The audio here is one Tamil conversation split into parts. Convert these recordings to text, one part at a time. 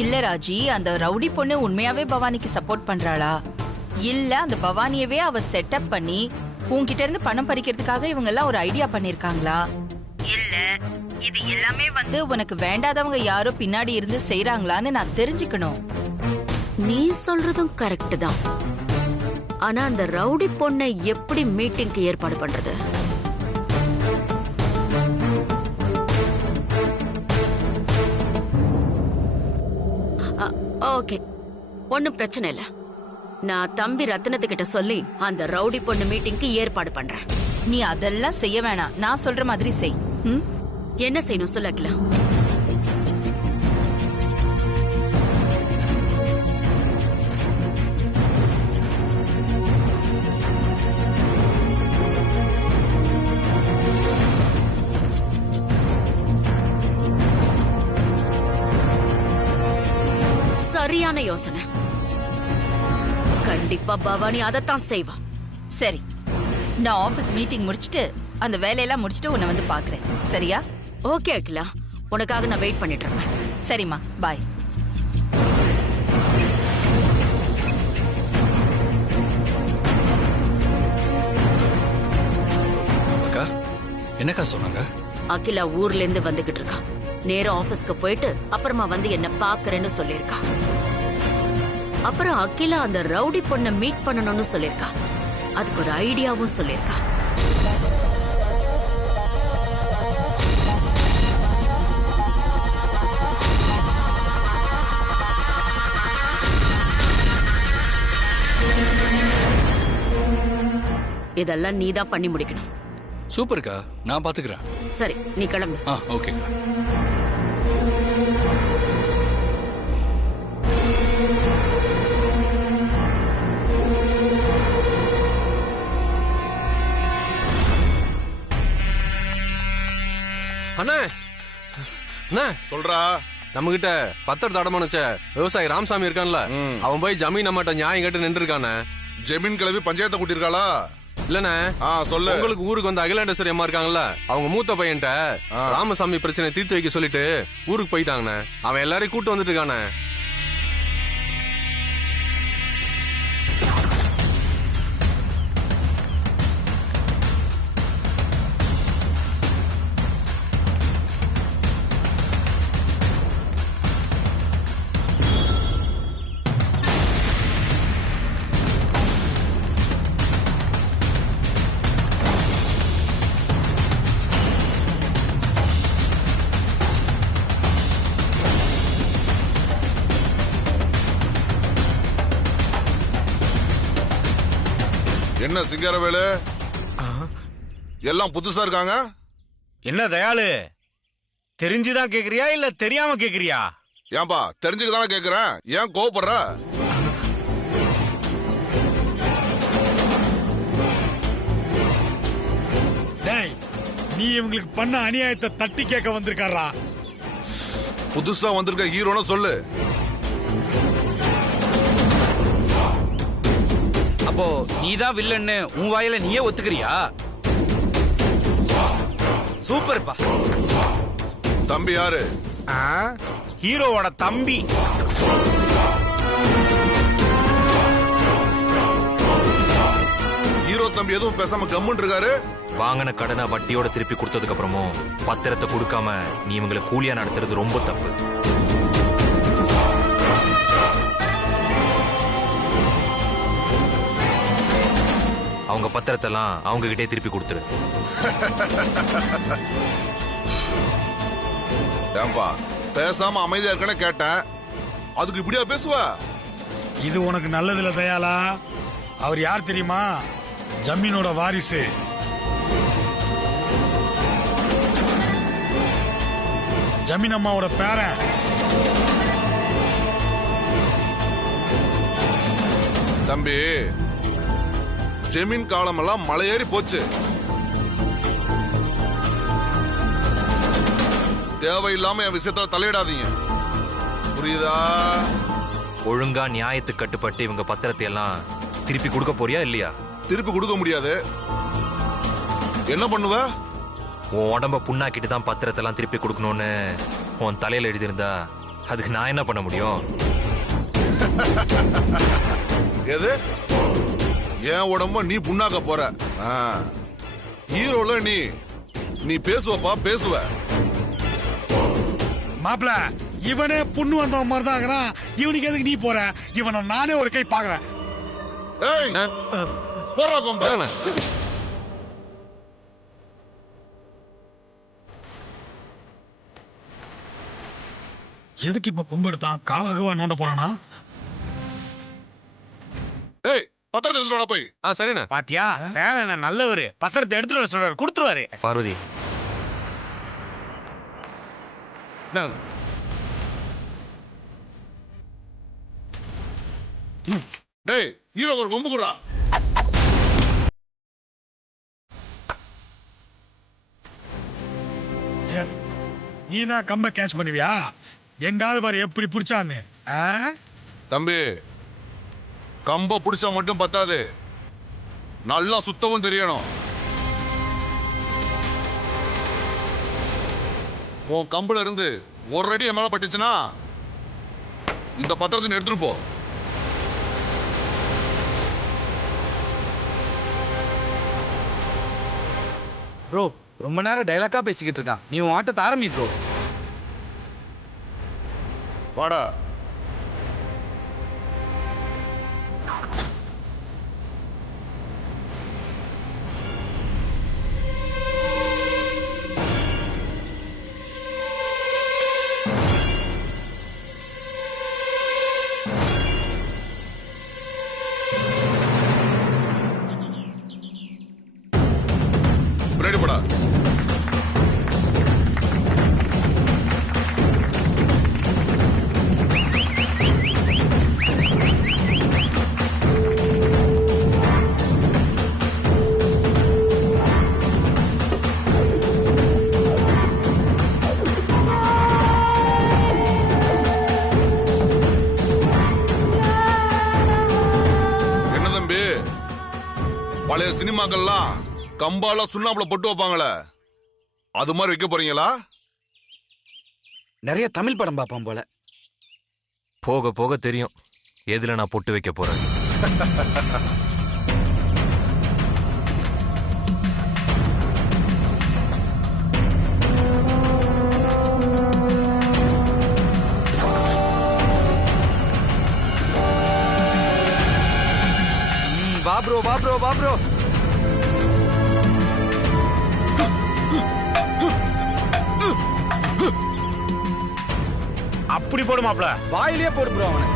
இல்ல ராஜி, அந்த ரவுடி பொண்ணு உண்மையாவே பவானிக்கு சப்போர்ட் பண்றாளா, இல்ல அந்த பவானியவே அவ செட்டப் பண்ணி உன்கிட்ட இருந்து பணம் பறிக்கிறதுக்காக இவங்க எல்லாம் ஒரு ஐடியா பண்ணிருக்காங்களா, இல்ல இது எல்லாமே உனக்கு வேண்டாதவங்க யாரோ பின்னாடி இருந்து செய்யறாங்களான்னு நான் தெரிஞ்சுக்கணும். நீ சொல்றதும் கரெக்ட் தான். ஆனா அந்த ரவுடி பொண்ணை எப்படி மீட்டிங்க்கு ஏற்பாடு பண்றது? ஓகே, ஒன்னும் பிரச்சனை இல்ல. நான் தம்பி ரத்னத்துக்கிட்ட சொல்லி அந்த ரவுடி பொண்ணு மீட்டிங்க்கு ஏற்பாடு பண்றேன். நீ அதெல்லாம் செய்ய வேணாம், நான் சொல்ற மாதிரி செய். என்ன செய்யணும் சொல்ல அகிலா? சரியான யோசனை. கண்டிப்பா பவானி அதத்தான் செய்வா. சரி, நான் ஆபீஸ் மீட்டிங் முடிச்சிட்டு அந்த வேலையெல்லாம் முடிச்சிட்டு உன்னை வந்து பாக்குறேன். சரியா? ஓகே அகிலா, உனக்காக நான் வெயிட் பண்ணிட்டு இருப்பேன். சரிம்மா, பாய். அக்கா, என்னக்கா சொன்னாங்க? அகிலா ஊர்ல இருந்து வந்துகிட்டு இருக்கா. நேரம் ஆபீஸ்க்கு போயிட்டு அப்புறமா வந்து என்ன பாக்குறேன்னு சொல்லிருக்கா. அப்புறம் அகிலா அந்த ரவுடி பொண்ண மீட் பண்ணணும்னு சொல்லிருக்கா. அதுக்கு ஒரு ஐடியாவும் சொல்லிருக்கா. இதெல்லாம் நீதான் பண்ணி முடிக்கணும். சூப்பர்க்கா, நான் பாத்துக்கிறேன். சரி, நீ கிளம்பு. ஓகே. அண்ணா, அண்ணா சொல்றா. நம்ம கிட்ட பத்திரத்தை அடமானுச்ச விவசாயி ராமசாமி இருக்கான்ல, அவன் போய் ஜமீன் நம்மகிட்ட நியாயம் கேட்டு நின்று இருக்கானே. ஜமீன் கிளவி பஞ்சாயத்தை கூட்டிருக்காளா? இல்லண்ணே, சொல்லு. உங்களுக்கு ஊருக்கு வந்து அகிலாண்டேஸ்வரி அம்மா இருக்காங்கல்ல, அவங்க மூத்த பையன்ட்ட ராமசாமி பிரச்சனை தீர்த்து வைக்க சொல்லிட்டு ஊருக்கு போயிட்டாங்கண்ணே. அவன் எல்லாரையும் கூட்டு வந்துட்டு இருக்கானே. என்ன சிங்காரவேலு, எல்லாம் புதுசா இருக்காங்க? என்ன தயாளு, தெரிஞ்சுதான் கேக்குறியா இல்ல தெரியாம கேக்குறியா? ஏன்பா, தெரிஞ்சுக்கதானே கேக்குறேன், ஏன் கோவப்படுற? டேய், நீ இவங்களுக்கு பண்ண அநியாயத்தை தட்டி கேட்க வந்திருக்காரா? புதுசா வந்திருக்க ஹீரோன்னு சொல்லு. அப்போ நீதான் வில்லன்னு உன் வாயில நீயே ஒத்துக்கிறியா? சூப்பர்ப்பா. தம்பி யாரு? ஹீரோவோட தம்பி. ஹீரோ தம்பி எதுவும் பேசாம கம்முன்னு இருக்காரு. வாங்கின கடனை வட்டியோட திருப்பி கொடுத்ததுக்கு அப்புறமும் பத்திரத்தை கொடுக்காம நீ இவங்களை கூலியா நடத்துறது ரொம்ப தப்பு. அவங்க பத்திரத்தை எல்லாம் அவங்க கிட்டே திருப்பி கொடுத்துரு. ஏன்பா, பேசாம அமைதியா இருக்கன்னு கேட்டேன், அதுக்கு இப்படியா பேசுவ? இது உனக்கு நல்லதுல தயாளா. அவர் யார் தெரியுமா? ஜமீனோட வாரிசு. ஜமீன் அம்மாவோட பேரன். தம்பி, ஜமீன் காலமெல்லாம் மலையேறி போச்சு. தேவையில்லாம என் விஷயத்துல தலையிடாதீங்க, புரியுதா? ஒழுங்கா நியாயத்துக்கு கட்டுப்பட்டு இவங்க பத்திரத்தை எல்லாம் திருப்பி கொடுக்க போறியா இல்லையா? திருப்பி கொடுக்க முடியாது. என்ன பண்ணுவ? உன் உடம்ப புண்ணாக்கிட்டு தான் பத்திரத்தை எல்லாம் திருப்பி கொடுக்கணும்னு உன் தலையில எழுதியிருந்தா அதுக்கு நான் என்ன பண்ண முடியும்? எது என் உடம்ப நீ புண்ணாக்க போற? ஹீரோல நீ பேசுவப்பா பேசுவ. மாப்பிள இவனே புண்ணு வந்த மாதிரி தான் இருக்கிறான். இவனுக்கு எதுக்கு நீ போற? இவனை நானே ஒரு கை பாக்குறேன். ஏய் போறா கொம்ப. எதுக்கு இப்ப கொம்பு எடுத்தான்? காவாகவா நோண்ட போறானா? ஏய் பத்திரத்தை எடுத்துட்டு போய். சரிண்ணே. பாத்தியா வேலை நல்லவரு. பத்திரத்தை எடுத்துட்டு வர சொல்றாரு, கொடுத்துருவாரு. பார்வதி, டேய் ஹீரோ ஒரு கொம்பு குடுறா. நீ தான் கம்ப கேட்ச் பண்ணுவியா? எங்காவது பாரு எப்படி பிடிச்சான்னு. தம்பி கம்ப பிடிச்சா மட்டும் பத்தாது, நல்லா சுத்தவும் தெரியணும். உன் கம்புல இருந்து ஒரு அடி மேல பட்டுச்சுன்னா இந்த பத்திரத்தை எடுத்துட்டு போ. ப்ரோ ரொம்ப நேரம் டைலாக்கா பேசிக்கிட்டு இருக்கான். நீ உன் ஆட்டத்தை ஆரம்பி ப்ரோ. வாடா. ரெடி போடா. என்ன தம்பி, பழைய சினிமாக்கள்லாம் கம்பால சுண்ணாம்புல போட்டு வைப்பாங்களே, அது மாதிரி வைக்க போறீங்களா? நிறைய தமிழ் படம் பார்ப்பான் போல. போக போக தெரியும் எதுல நான் பொட்டு வைக்க போறேன். வா ப்ரோ வா ப்ரோ வா ப்ரோ. அப்படி போடு மாப்ள. வாயிலே போடு ப்ரோ அவனை.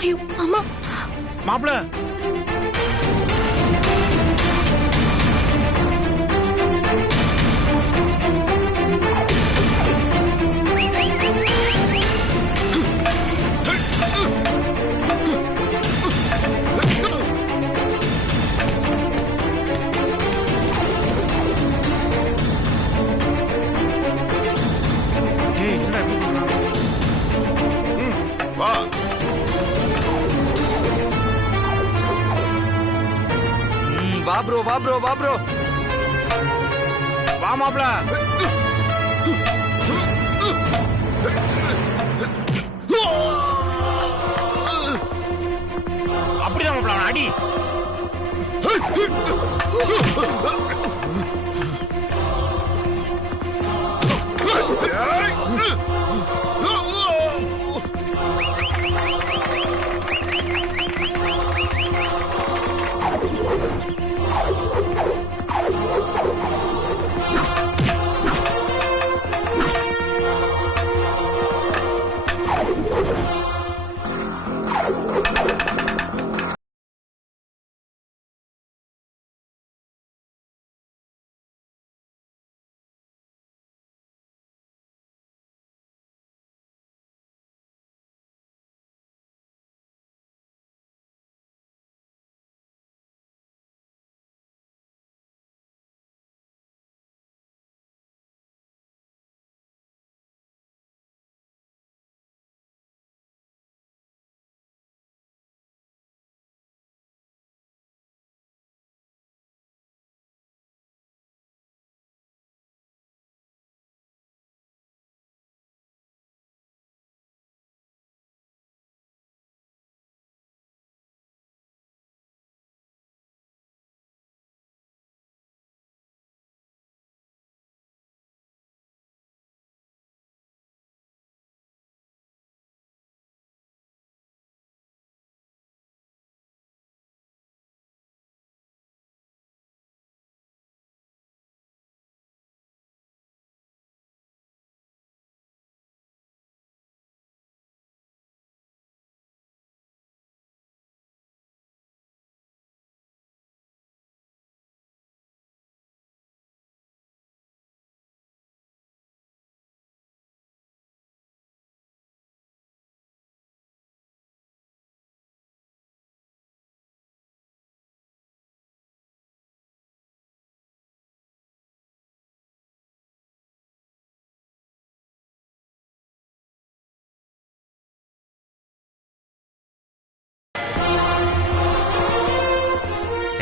ஐயோ அம்மா. மாப்ள வா. வா ப்ரோ வா ப்ரோ வா ப்ரோ. வா மாப்ள. அப்படிதான் மாப்ள அவன் அடி.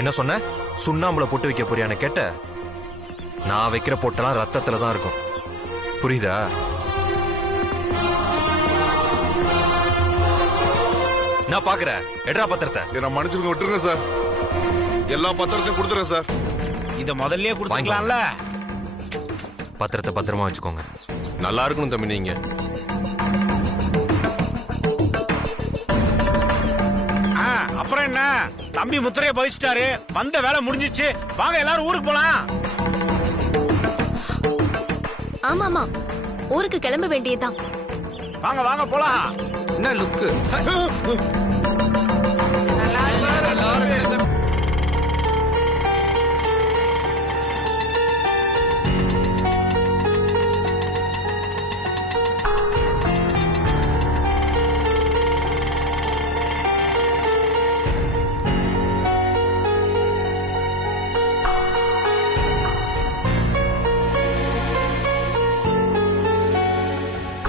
என்ன சொன்ன? சுண்ணாம்புல பொட்டு வைக்க போறியான்னு கேட்ட? நான் வைக்கிற பொட்டெல்லாம் ரத்தத்துல தான் இருக்கும். புரியுதா? நான் பாக்குறேன். எட்ரா பத்திரத்தை. என்ன மன்னிச்சிருங்க, விட்டுருங்க சார். எல்லா பத்திரத்தையும் கொடுத்துறேன் சார். இத முதல்லயே கொடுத்துக்கலாம்ல. பத்திரத்தை பத்திரமா வச்சுக்கோங்க. நல்லா இருக்கணும் தம்பி நீங்க. அப்புறம் என்ன, தம்பி முத்திரைய பதிச்சிட்டாரு, வந்த வேலை முடிஞ்சிச்சு. வாங்க எல்லாரும் ஊருக்கு போலாம். ஆமா ஆமா, ஊருக்கு கிளம்ப வேண்டியதுதான். வாங்க வாங்க போலாம். என்ன லுக்கு?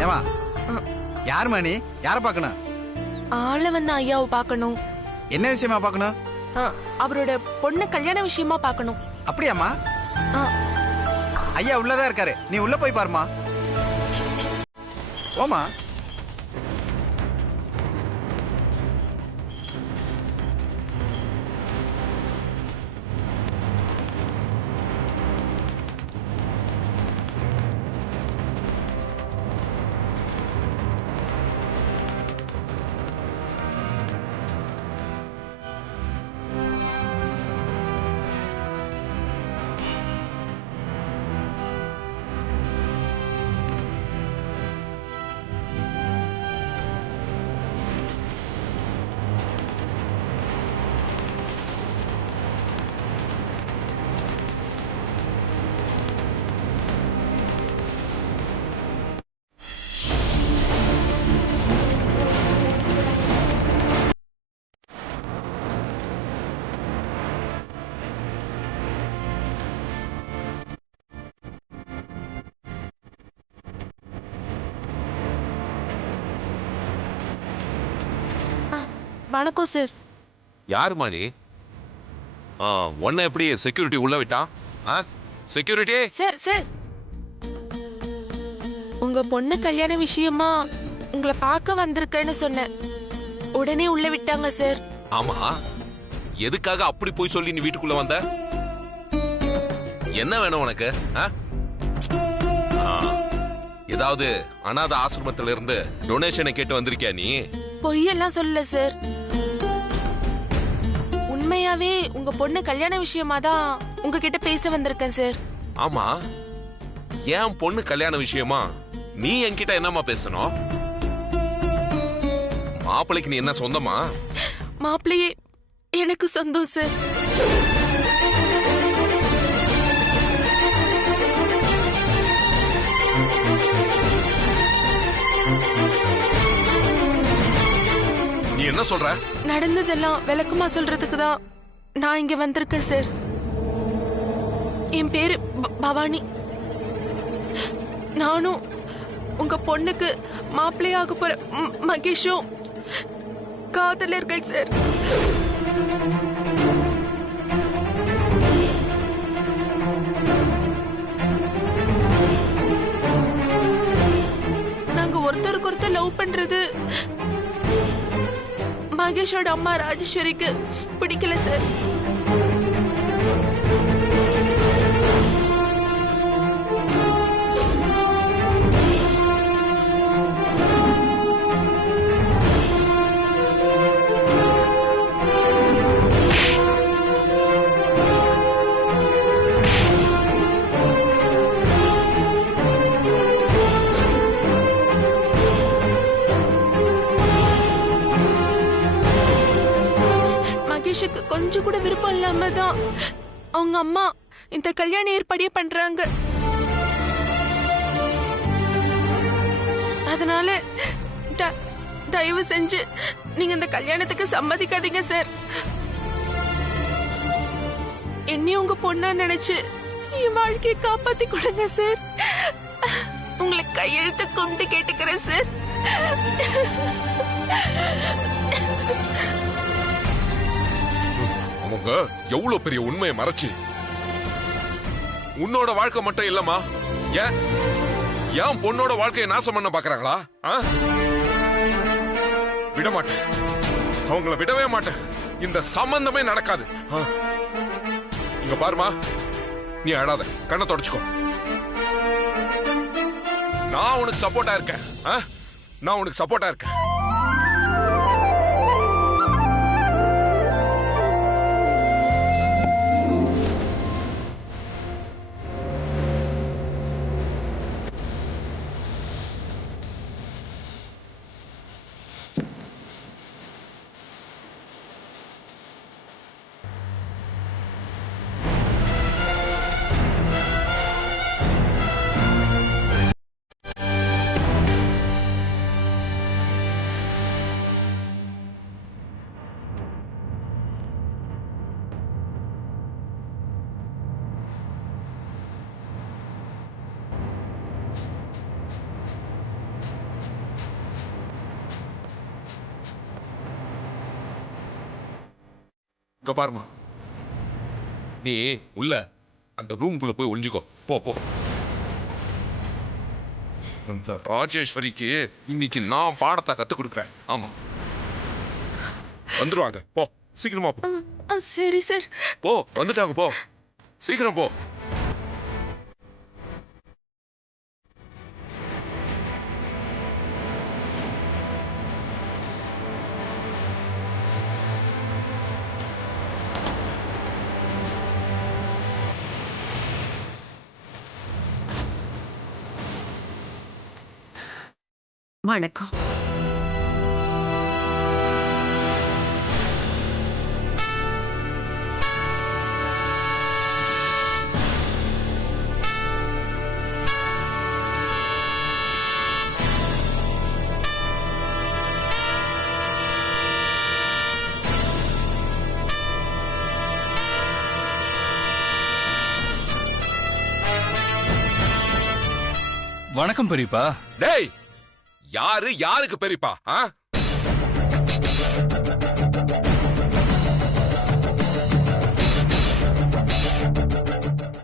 ஏமா யார் மணி? யார பார்க்கணும்? ஆள வந்த ஐயாவை பார்க்கணும். என்ன விஷயமா பார்க்கணும்? அவரோட பொண்ணு கல்யாண விஷயமா பார்க்கணும். அப்படியாம்மா? ஐயா உள்ளதா இருக்காரு, நீ உள்ள போய் பாருமா. ஓமா. வணக்கம் சார். யாரு மாதிரி? ஒன்ன எப்படி செக்யூரிட்டி உள்ள விட்டான்? செக்யூரிட்டி சார் சார், உங்க பொண்ணு கல்யாண விஷயமா உங்களை பார்க்க வந்திருக்கேன்னு சொன்னேன். உடனே உள்ள விட்டாங்க சார். ஆமா, எதுக்காக அப்படி போய் சொல்லி நீ வீட்டுக்குள்ள வந்த? என்ன வேணும் உனக்கு? ஏதாவது அனாதை ஆசிரமத்துல இருந்து டொனேஷனை கேட்டு வந்திருக்கியா நீ? பொய்யெல்லாம் சொல்லல சார். உண்மையாவே உங்க பொண்ணு கல்யாண விஷயமா தான் உங்ககிட்ட பேச வந்திருக்கேன் சார். ஆமா, ஏன் பொண்ணு கல்யாண விஷயமா நீ என்கிட்ட என்னமா பேசணும்? மாப்பிள்ளைக்கு நீ என்ன சொந்தமா? மாப்பிள்ளையே எனக்கு சொந்தம் சார். நீ என்ன சொல்ற? நடந்ததெல்லாம் விளக்கமா சொல்றதுக்கு தான் நான் இங்க வந்திருக்கேன் சார். என் பேரு பவானி. நானும் உங்க பொண்ணுக்கு மாப்பிள்ளையாக போற மகேஷும் காதலர்கள் சார். நாங்க ஒருத்தருக்கு ஒருத்தர் லவ் பண்றது மகேஷோட அம்மா ராஜேஸ்வரிக்கு பிடிக்கல சார். மகேஷுக்கு கொஞ்சம் கூட விருப்பம் இல்லாம தான் அவங்க அம்மா இந்த கல்யாண ஏற்பாடியே பண்றாங்க. அதனால தயவு செஞ்சு நீங்க இந்த கல்யாணத்துக்கு சம்மதிக்காதீங்க சார். என்னையும் உங்க பொண்ணா நினைச்சு என் வாழ்க்கையை காப்பாத்தி கொடுங்க சார். உங்களை கையெழுத்து கும்பிட்டு கேட்டுக்கிறேன் சார். அவங்க எவ்வளவு பெரிய உண்மையை மறைச்சு உன்னோட வாழ்க்கை மட்டும் இல்லம்மா, ஏன் பொண்ணோட வாழ்க்கையை நாசம் பண்ண பாக்குறாங்களா? விட மாட்டேன், அவங்கள விடவே மாட்டேன். இந்த சம்பந்தமே நடக்காது. இங்க பாருமா, நீ அழாத, கண்ணை தொடச்சுக்கோ. நான் உனக்கு சப்போர்ட்டா இருக்கேன். நான் உனக்கு சப்போர்ட்டா இருக்கேன். இங்க பாருமா, நீ உள்ள அந்த ரூம்குள்ள போய் ஒளிஞ்சுக்கோ. போ போ. அந்த ராஜேஸ்வரிக்கு இன்னைக்கு நான் பாடத்தை கத்து கொடுக்குறேன். ஆமா, வந்துருவாங்க. போ, சீக்கிரமா போ. சரி சார். போ, வந்துட்டாங்க. போ, சீக்கிரம் போ. வணக்கம். வணக்கம் பெரியப்பா. டேய், யாருக்கு பெரியப்பா?